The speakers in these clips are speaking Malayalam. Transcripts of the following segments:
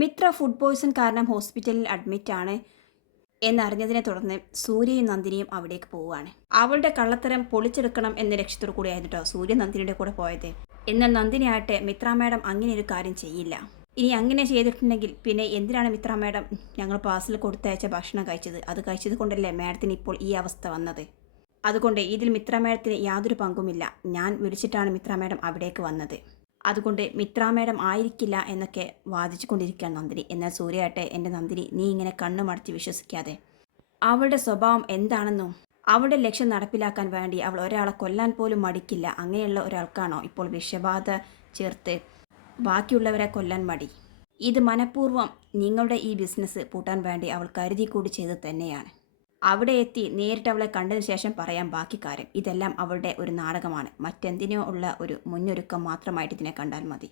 മിത്ര ഫുഡ് പോയ്സൺ കാരണം ഹോസ്പിറ്റലിൽ അഡ്മിറ്റ് അഡ്മിറ്റാണ് എന്നറിഞ്ഞതിനെ തുടർന്ന് സൂര്യയും നന്ദിനിയും അവിടേക്ക് പോവുകയാണ്. അവളുടെ കള്ളത്തരം പൊളിച്ചെടുക്കണം എന്ന ലക്ഷ്യത്തോടു കൂടിയായിരുന്നു കേട്ടോ സൂര്യ നന്ദിനിയുടെ കൂടെ പോയത്. എന്നാൽ നന്ദിനി ആകട്ടെ മിത്ര മാഡം അങ്ങനെ ഒരു കാര്യം ചെയ്യില്ല. ഇനി അങ്ങനെ ചെയ്തിട്ടുണ്ടെങ്കിൽ പിന്നെ എന്തിനാണ് മിത്ര മാഡം ഞങ്ങൾ പാർസൽ കൊടുത്തയച്ച ഭക്ഷണം കഴിച്ചത്? അത് കഴിച്ചത് കൊണ്ടല്ലേ മാഡത്തിന് ഇപ്പോൾ ഈ അവസ്ഥ വന്നത്? അതുകൊണ്ട് ഇതിൽ മിത്ര മാഡത്തിന് യാതൊരു പങ്കുമില്ല. ഞാൻ വിളിച്ചിട്ടാണ് മിത്ര മാഡം അവിടേക്ക് വന്നത്. അതുകൊണ്ട് മിത്ര മേഡം ആയിരിക്കില്ല എന്നൊക്കെ വാദിച്ചു കൊണ്ടിരിക്കുകയാണ് നന്ദിനി. എന്നാൽ സൂര്യയാട്ടെ എന്റെ നന്ദിനി നീ ഇങ്ങനെ കണ്ണു മടച്ച് വിശ്വസിക്കാതെ. അവളുടെ സ്വഭാവം എന്താണെന്നും അവളുടെ ലക്ഷ്യം നടപ്പിലാക്കാൻ വേണ്ടി അവൾ ഒരാളെ കൊല്ലാൻ പോലും മടിക്കില്ല. അങ്ങനെയുള്ള ഒരാൾക്കാണോ ഇപ്പോൾ വിഷബാധ ചേർത്ത് ബാക്കിയുള്ളവരെ കൊല്ലാൻ മടി? ഇത് മനഃപൂർവം നിങ്ങളുടെ ഈ ബിസിനസ് പൂട്ടാൻ വേണ്ടി അവൾ കരുതി കൂടി ചെയ്ത് തന്നെയാണ്. അവിടെ എത്തി നേരിട്ട് അവളെ കണ്ടതിന് ശേഷം പറയാം ബാക്കി കാര്യം. ഇതെല്ലാം അവളുടെ ഒരു നാടകമാണ്. മറ്റെന്തിനോ ഉള്ള ഒരു മുന്നൊരുക്കം മാത്രമായിട്ട് ഇതിനെ കണ്ടാൽ മതി.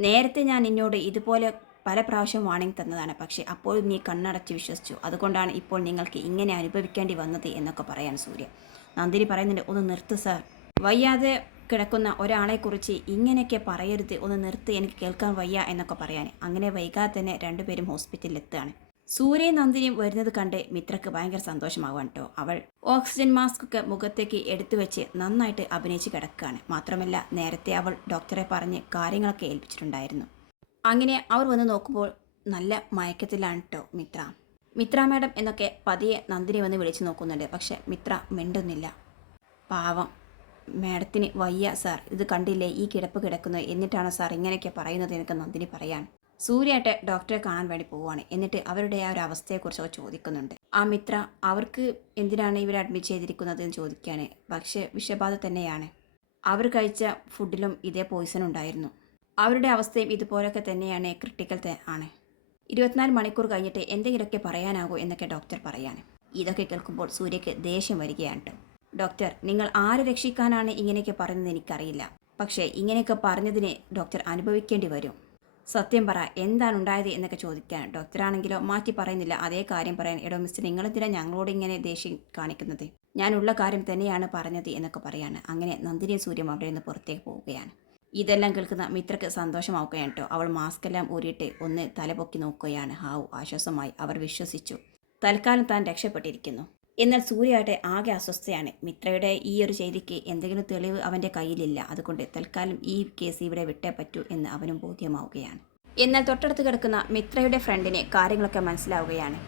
നേരത്തെ ഞാൻ നിന്നോട് ഇതുപോലെ പല പ്രാവശ്യം വാണിംഗ് തന്നതാണ്. പക്ഷേ അപ്പോഴും നീ കണ്ണടച്ച് വിശ്വസിച്ചു. അതുകൊണ്ടാണ് ഇപ്പോൾ നിങ്ങൾക്ക് ഇങ്ങനെ അനുഭവിക്കേണ്ടി വന്നത് എന്നൊക്കെ പറയാൻ സൂര്യ. നന്ദിനി പറയുന്നുണ്ട് ഒന്ന് നിർത്ത് സാർ. വയ്യാതെ കിടക്കുന്ന ഒരാളെക്കുറിച്ച് ഇങ്ങനെയൊക്കെ പറയരുത്. ഒന്ന് നിർത്ത്. എനിക്ക് കേൾക്കാൻ വയ്യ എന്നൊക്കെ പറയാൻ അങ്ങനെ വൈകാതെ തന്നെ രണ്ടുപേരും ഹോസ്പിറ്റലിൽ എത്തുകയാണ് സൂര്യയും നന്ദിനിയും വരുന്നത് കണ്ട് മിത്രക്ക് ഭയങ്കര സന്തോഷമാവാണ് കേട്ടോ അവൾ. ഓക്സിജൻ മാസ്ക് ഒക്കെ മുഖത്തേക്ക് എടുത്തു വെച്ച് നന്നായിട്ട് അഭിനയിച്ച് കിടക്കുകയാണ് മാത്രമല്ല നേരത്തെ അവൾ ഡോക്ടറെ പറഞ്ഞ് കാര്യങ്ങളൊക്കെ ഏൽപ്പിച്ചിട്ടുണ്ടായിരുന്നു. അങ്ങനെ അവർ വന്ന് നോക്കുമ്പോൾ നല്ല മയക്കത്തിലാണ് കേട്ടോ മിത്ര. മിത്ര മാഡം എന്നൊക്കെ പതിയെ നന്ദിനി വന്ന് വിളിച്ചു നോക്കുന്നുണ്ട്. പക്ഷെ മിത്ര മിണ്ടുന്നില്ല. പാവം. മാഡത്തിന് വയ്യ സാർ. ഇത് കണ്ടില്ലേ? ഈ കിടപ്പ് കിടക്കുന്നത് എന്നിട്ടാണോ സാർ ഇങ്ങനെയൊക്കെ പറയുന്നത് എനിക്ക് നന്ദിനി പറയാൻ സൂര്യായിട്ട് ഡോക്ടറെ കാണാൻ വേണ്ടി പോവുകയാണ്. എന്നിട്ട് അവരുടെ ആ ഒരു അവസ്ഥയെക്കുറിച്ചൊക്കെ ചോദിക്കുന്നുണ്ട്. ആ മിത്ര അവർക്ക് എന്തിനാണ് ഇവർ അഡ്മിറ്റ് ചെയ്തിരിക്കുന്നത് എന്ന് ചോദിക്കുകയാണ്. പക്ഷേ വിഷബാധ തന്നെയാണ്. അവർ കഴിച്ച ഫുഡിലും ഇതേ പോയിസൺ ഉണ്ടായിരുന്നു. അവരുടെ അവസ്ഥയും ഇതുപോലൊക്കെ തന്നെയാണ് ക്രിട്ടിക്കൽ ആണ്. ഇരുപത്തിനാല് മണിക്കൂർ കഴിഞ്ഞിട്ട് എന്തെങ്കിലുമൊക്കെ പറയാനാകൂ എന്നൊക്കെ ഡോക്ടർ പറയാണ്. ഇതൊക്കെ കേൾക്കുമ്പോൾ സൂര്യയ്ക്ക് ദേഷ്യം വരികയാണ് ഡോക്ടർ നിങ്ങൾ ആരെ രക്ഷിക്കാനാണ് ഇങ്ങനെയൊക്കെ പറയുന്നത് എനിക്കറിയില്ല. പക്ഷേ ഇങ്ങനെയൊക്കെ പറഞ്ഞതിന് ഡോക്ടർ അനുഭവിക്കേണ്ടി വരും. സത്യം പറ എന്താണ് ഉണ്ടായത് എന്നൊക്കെ ചോദിക്കാൻ ഡോക്ടറാണെങ്കിലോ മാറ്റി പറയുന്നില്ല. അതേ കാര്യം പറയാൻ എടോ മിസ്റ്റർ നിങ്ങളെന്തിനാ ഞങ്ങളോട് ഇങ്ങനെ ദേഷ്യം കാണിക്കുന്നത്? ഞാനുള്ള കാര്യം തന്നെയാണ് പറഞ്ഞത് എന്നൊക്കെ പറയാണ്. അങ്ങനെ നന്ദിനി സൂര്യം അവിടെ നിന്ന് പുറത്തേക്ക് പോവുകയാണ്. ഇതെല്ലാം കേൾക്കുന്ന മിത്രക്ക് സന്തോഷമാവുകയാണ് കേട്ടോ അവൾ മാസ്ക് എല്ലാം ഊരിയിട്ട് ഒന്ന് തലപൊക്കി നോക്കുകയാണ്. ഹാവു ആശ്വാസമായി. അവർ വിശ്വസിച്ചു. തൽക്കാലം താൻ രക്ഷപ്പെട്ടിരിക്കുന്നു. എന്നാൽ സൂര്യയുടെ ആകെ അസ്വസ്ഥയാണ്. മിത്രയുടെ ഈ ഒരു ചെയ്തിക്ക് എന്തെങ്കിലും തെളിവ് അവന്റെ കയ്യിലില്ല. അതുകൊണ്ട് തൽക്കാലം ഈ കേസ് ഇവിടെ വിട്ടേ പറ്റൂ എന്ന് അവനും ബോധ്യമാവുകയാണ്. എന്നാൽ തൊട്ടടുത്ത് കിടക്കുന്ന മിത്രയുടെ ഫ്രണ്ടിനെ കാര്യങ്ങളൊക്കെ മനസ്സിലാവുകയാണ്.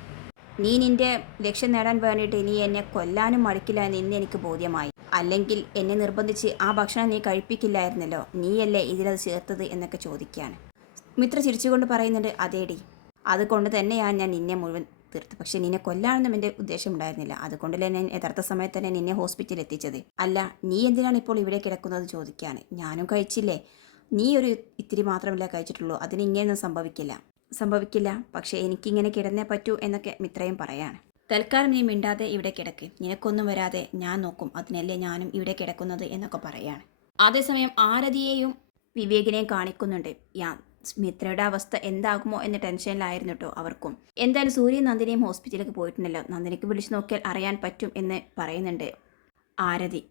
നീ നിന്റെ ലക്ഷ്യം നേടാൻ വേണ്ടിയിട്ട് നീ എന്നെ കൊല്ലാനും മടിക്കില്ല എന്ന് ഇന്ന് എനിക്ക് ബോധ്യമായി. അല്ലെങ്കിൽ എന്നെ നിർബന്ധിച്ച് ആ ഭക്ഷണം നീ കഴിപ്പിക്കില്ലായിരുന്നല്ലോ. നീയല്ലേ ഇതിലത് ചേർത്തത്? എന്നൊക്കെ ചോദിക്കുകയാണ്. മിത്ര ചിരിച്ചുകൊണ്ട് പറയുന്നുണ്ട് അതേടി. അതുകൊണ്ട് തന്നെയാണ് ഞാൻ നിന്നെ മുഴുവൻ തീർത്ത്. പക്ഷെ നിന്നെ കൊല്ലാനൊന്നും എന്റെ ഉദ്ദേശം ഉണ്ടായിരുന്നില്ല. അതുകൊണ്ടല്ലേ ഞാൻ യഥാർത്ഥ സമയത്ത് തന്നെ നിന്നെ ഹോസ്പിറ്റലിൽ എത്തിച്ചത്. അല്ല നീ എന്തിനാണ് ഇപ്പോൾ ഇവിടെ കിടക്കുന്നത് ചോദിക്കുകയാണ് ഞാനും കഴിച്ചില്ലേ? നീ ഒരു ഇത്തിരി മാത്രമല്ല കഴിച്ചിട്ടുള്ളൂ. അതിന് ഇങ്ങനെയൊന്നും സംഭവിക്കില്ല. സംഭവിക്കില്ല. പക്ഷേ എനിക്കിങ്ങനെ കിടന്നേ പറ്റൂ എന്നൊക്കെ മിത്രയും പറയാണ്. തൽക്കാലം നീ മിണ്ടാതെ ഇവിടെ കിടക്ക്. നിനക്കൊന്നും വരാതെ ഞാൻ നോക്കും. അതിനല്ലേ ഞാനും ഇവിടെ കിടക്കുന്നത് എന്നൊക്കെ പറയാണ്. അതേസമയം ആരതിയെയും വിവേകിനെയും കാണിക്കുന്നുണ്ട്. യാ മിത്രയുടെ അവസ്ഥ എന്താകുമോ എന്ന ടെൻഷനിലായിരുന്നു കേട്ടോ അവർക്കും. എന്തായാലും സൂര്യൻ നന്ദിനിയും ഹോസ്പിറ്റലിലേക്ക് പോയിട്ടുണ്ടല്ലോ. നന്ദിനിക്ക് വിളിച്ചു നോക്കിയാൽ അറിയാൻ പറ്റും എന്ന് പറയുന്നുണ്ട് ആരതി.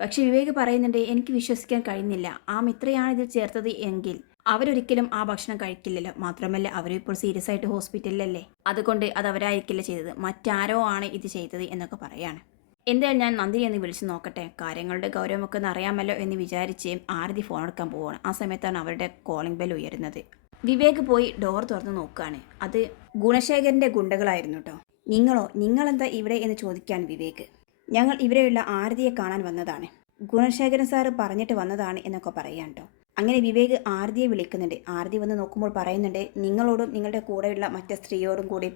പക്ഷെ വിവേക് പറയുന്നുണ്ട് എനിക്ക് വിശ്വസിക്കാൻ കഴിയുന്നില്ല. ആ മിത്രയാണ് ഇതിൽ ചേർത്തത് എങ്കിൽ അവരൊരിക്കലും ആ ഭക്ഷണം കഴിക്കില്ലല്ലോ. മാത്രമല്ല അവരിപ്പോൾ സീരിയസ് ആയിട്ട് ഹോസ്പിറ്റലിലല്ലേ? അതുകൊണ്ട് അത് അവരായിരിക്കില്ല ചെയ്തത്. മറ്റാരോ ആണ് ഇത് ചെയ്തത് എന്നൊക്കെ പറയാണ്. എന്തായാലും ഞാൻ നന്ദിനി എന്ന് വിളിച്ചു നോക്കട്ടെ. കാര്യങ്ങളുടെ ഗൗരവമൊക്കെ അറിയാമല്ലോ എന്ന് വിചാരിച്ച് ആരതി ഫോൺ എടുക്കാൻ പോവുകയാണ് ആ സമയത്താണ് അവരുടെ കോളിംഗ് ബെൽ ഉയരുന്നത്. വിവേക് പോയി ഡോർ തുറന്ന് നോക്കുകയാണ് അത് ഗുണശേഖരന്റെ ഗുണ്ടകളായിരുന്നു കേട്ടോ നിങ്ങളോ? നിങ്ങളെന്താ ഇവിടെ എന്ന് ചോദിക്കാൻ വിവേക്. ഞങ്ങൾ ഇവിടെയുള്ള ആരതിയെ കാണാൻ വന്നതാണ്. ഗുണശേഖരൻ സാറ് പറഞ്ഞിട്ട് വന്നതാണ് എന്നൊക്കെ പറയാൻ കേട്ടോ അങ്ങനെ വിവേക് ആരതിയെ വിളിക്കുന്നുണ്ട്. ആരതി വന്ന് നോക്കുമ്പോൾ പറയുന്നുണ്ട് നിങ്ങളോടും നിങ്ങളുടെ കൂടെയുള്ള മറ്റേ സ്ത്രീയോടും കൂടി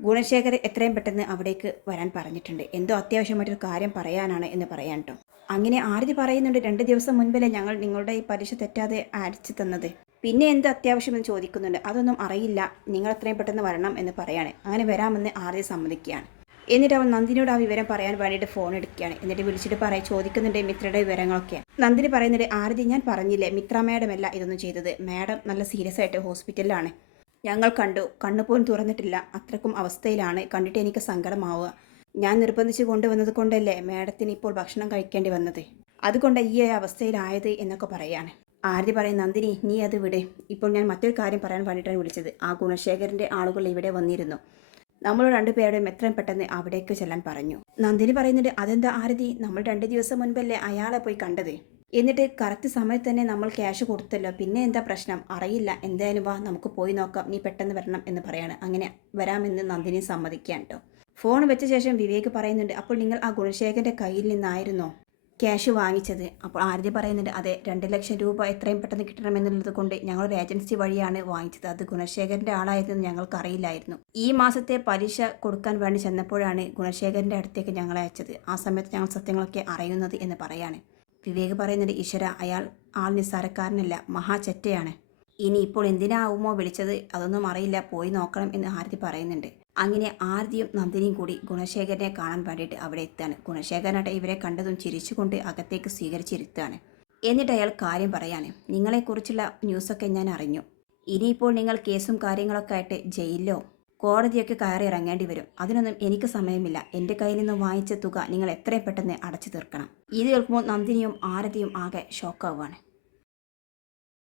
ഗുണശേഖരൻ എത്രയും പെട്ടെന്ന് അവിടേക്ക് വരാൻ പറഞ്ഞിട്ടുണ്ട്. എന്തോ അത്യാവശ്യമായിട്ടൊരു കാര്യം പറയാനാണ് എന്ന് പറയാൻ കേട്ടോ അങ്ങനെ ആരതി പറയുന്നുണ്ട് രണ്ട് ദിവസം മുൻപല്ലേ ഞങ്ങൾ നിങ്ങളുടെ ഈ പലിശ തെറ്റാതെ അടിച്ചു തന്നത്. പിന്നെ എന്ത് അത്യാവശ്യമെന്ന് ചോദിക്കുന്നുണ്ട്. അതൊന്നും അറിയില്ല. നിങ്ങൾ എത്രയും പെട്ടെന്ന് വരണം എന്ന് പറയാണ്. അങ്ങനെ വരാമെന്ന് ആരതി സമ്മതിക്കുകയാണ്. എന്നിട്ട് അവൻ നന്ദിനോട് ആ വിവരം പറയാൻ വേണ്ടിയിട്ട് ഫോൺ എടുക്കുകയാണ്. എന്നിട്ട് വിളിച്ചിട്ട് പറയാൻ ചോദിക്കുന്നുണ്ട് മിത്രയുടെ വിവരങ്ങളൊക്കെ. നന്ദിനി പറയുന്നുണ്ട് ആരതി ഞാൻ പറഞ്ഞില്ലേ മിത്ര മാഡം അല്ല ഇതൊന്നും ചെയ്തത്. മാഡം നല്ല സീരിയസ് ആയിട്ട് ഹോസ്പിറ്റലിലാണ് ഞങ്ങൾ കണ്ടു. കണ്ണു പോലും തുറന്നിട്ടില്ല. അത്രക്കും അവസ്ഥയിലാണ്. കണ്ടിട്ട് എനിക്ക് സങ്കടമാവുക. ഞാൻ നിർബന്ധിച്ച് കൊണ്ടുവന്നത് കൊണ്ടല്ലേ മാഡത്തിന് ഇപ്പോൾ ഭക്ഷണം കഴിക്കേണ്ടി വന്നത്? അതുകൊണ്ട് ഈ അവസ്ഥയിലായത് എന്നൊക്കെ പറയാണ് ആരതി പറയും നന്ദിനി നീ അത് വിടെ. ഇപ്പോൾ ഞാൻ മറ്റൊരു കാര്യം പറയാൻ വേണ്ടിയിട്ടാണ് വിളിച്ചത്. ആ ഗുണശേഖരന്റെ ആളുകൾ ഇവിടെ വന്നിരുന്നു. നമ്മൾ രണ്ടുപേരുടെയും എത്രയും പെട്ടെന്ന് അവിടേക്ക് ചെല്ലാൻ പറഞ്ഞു. നന്ദിനി പറയുന്നുണ്ട് അതെന്താ ആരതി? നമ്മൾ രണ്ട് ദിവസം മുൻപല്ലേ അയാളെ പോയി കണ്ടത്? എന്നിട്ട് കറക്റ്റ് സമയത്ത് തന്നെ നമ്മൾ ക്യാഷ് കൊടുത്തല്ലോ. പിന്നെ എന്താ പ്രശ്നം? അറിയില്ല. എന്തായാലും വാ നമുക്ക് പോയി നോക്കാം. നീ പെട്ടെന്ന് വരണം എന്ന് പറയാണ്. അങ്ങനെ വരാമെന്ന് നന്ദിനി സമ്മതിക്കാൻ കേട്ടോ ഫോൺ വെച്ച ശേഷം വിവേക് പറയുന്നുണ്ട് അപ്പോൾ നിങ്ങൾ ആ ഗുണശേഖരന്റെ കയ്യിൽ നിന്നായിരുന്നോ ക്യാഷ് വാങ്ങിച്ചത്? അപ്പോൾ ആരതി പറയുന്നുണ്ട് അതെ രണ്ട് ലക്ഷം രൂപ എത്രയും പെട്ടെന്ന് കിട്ടണമെന്നുള്ളത് കൊണ്ട് ഒരു ഏജൻസി വഴിയാണ് വാങ്ങിച്ചത്. അത് ഗുണശേഖരന്റെ ആളായിരുന്നു ഞങ്ങൾക്ക് അറിയില്ലായിരുന്നു. ഈ മാസത്തെ പലിശ കൊടുക്കാൻ വേണ്ടി ചെന്നപ്പോഴാണ് ഗുണശേഖരന്റെ അടുത്തേക്ക് ഞങ്ങളെ അയച്ചത്. ആ സമയത്ത് ഞങ്ങൾ സത്യങ്ങളൊക്കെ അറിയുന്നത് എന്ന് പറയാണ്. വിവേക് പറയുന്നുണ്ട് ഈശ്വര അയാൾ ആൾ നിസ്സാരക്കാരനല്ല മഹാചെറ്റയാണ് ഇനി ഇപ്പോൾ എന്തിനാവുമോ വിളിച്ചത്? അതൊന്നും അറിയില്ല. പോയി നോക്കണം എന്ന് ആരതി പറയുന്നുണ്ട്. അങ്ങനെ ആരതിയും നന്ദിനിയും കൂടി ഗുണശേഖരനെ കാണാൻ വേണ്ടിയിട്ട് അവിടെ എത്താണ് ഗുണശേഖരനായിട്ട് ഇവരെ കണ്ടതും ചിരിച്ചുകൊണ്ട് അകത്തേക്ക് സ്വീകരിച്ചിരുത്താണ് എന്നിട്ട് അയാൾ കാര്യം പറയാണ്. നിങ്ങളെക്കുറിച്ചുള്ള ന്യൂസൊക്കെ ഞാൻ അറിഞ്ഞു. ഇനിയിപ്പോൾ നിങ്ങൾ കേസും കാര്യങ്ങളൊക്കെ ആയിട്ട് ജയിലിലോ കോടതിയൊക്കെ കയറി ഇറങ്ങേണ്ടി വരും. അതിനൊന്നും എനിക്ക് സമയമില്ല. എന്റെ കയ്യിൽ നിന്ന് വാങ്ങിച്ച തുക നിങ്ങൾ എത്രയും പെട്ടെന്ന് അടച്ചു തീർക്കണം. ഇത് കേൾക്കുമ്പോൾ നന്ദിനിയും ആരതിയും ആകെ ഷോക്കാവുകയാണ്